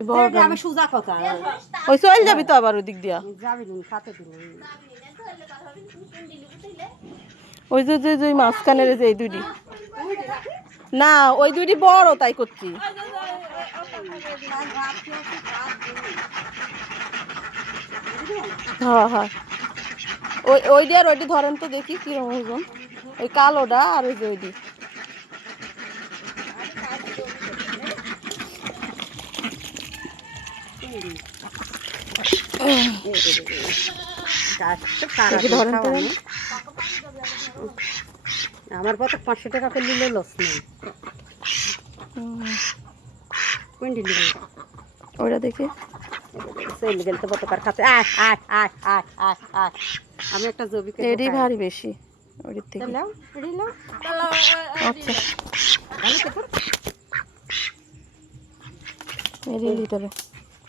আমি সোজা কথা ওই চল যাবি তো আবার ওই দিক দিয়া যাবি খাতে দিন ওই যে যে যে মাঝখানের যে এই দুইটি না ওই দুইটি বড় তাই করছি হ্যাঁ হ্যাঁ ওইটি আর ওইটি ধরেন তো দেখি কিরকম ওজন ওই কালোটা আর ওই যে ওইটি আমার কত 500 টাকা করে নিলে লস নেই কোনটি নিবে ওইটা দেখে চলে গেল তো কতকার কাছে আমি একটা জবিকে এডি ভারী বেশি ওইটার থেকে লাও এডি লাও আচ্ছা এডি দিতে হবে